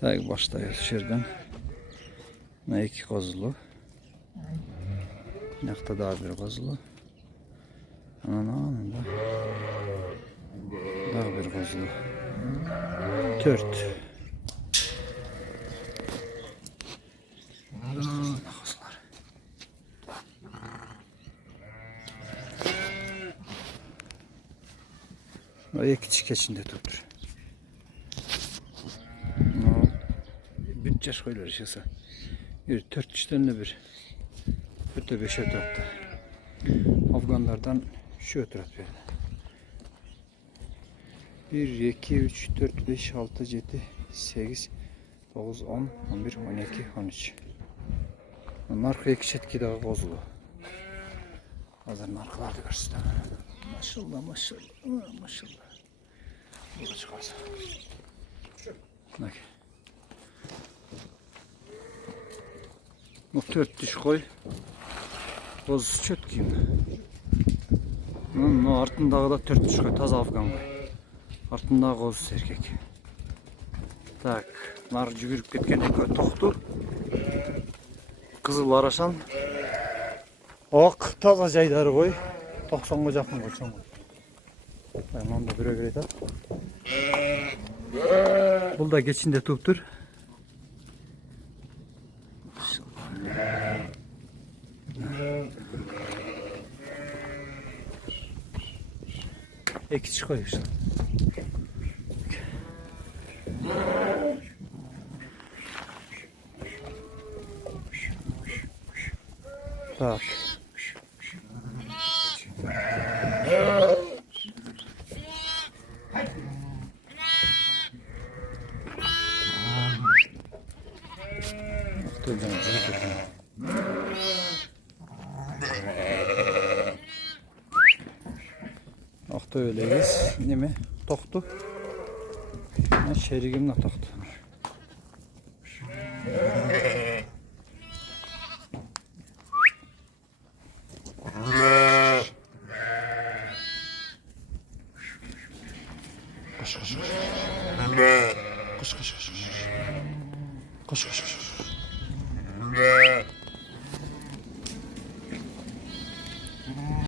Tak başlıyoruz şuradan. Ne iki kozulu. Nakta daha bir kozulu. Anında. Daha bir kozulu. 4. O iki keçinde tutur. Bir yaş koyular yaşasa. Bir 4 işlerinde bir. Bir de 5'e tuttu. Afganlardan şu ötürü atıyor. 1, 2, 3, 4, 5, 6, 7, 8, 9, 10, 11, 12, 13. Narkı iki çetki daha bozulu. Hazır narkılar da görsün. Maşallah maşallah maşallah. Burada çıkarsa. Bak. Bu 4 diş koy. Boz çötkiyim. Bunun artındağı da 4 diş koy. Taza Afgan koy. Artındağı qoz erkek. Tak. Nar жүгіріп кеткенде тоқты. Қызыл арашан. Ақ таза жайдары ғой. 90-ға жақын қойсаң ғой. Мында біреу келеді. Бұл да кечінде туып тұр. Екі çıkıyor işte. Tak. Akta öyleyiz. Ne mi? Toktu. Şerigimle toktu. Koş koş koş. Koş koş koş koş. Koş koş koş.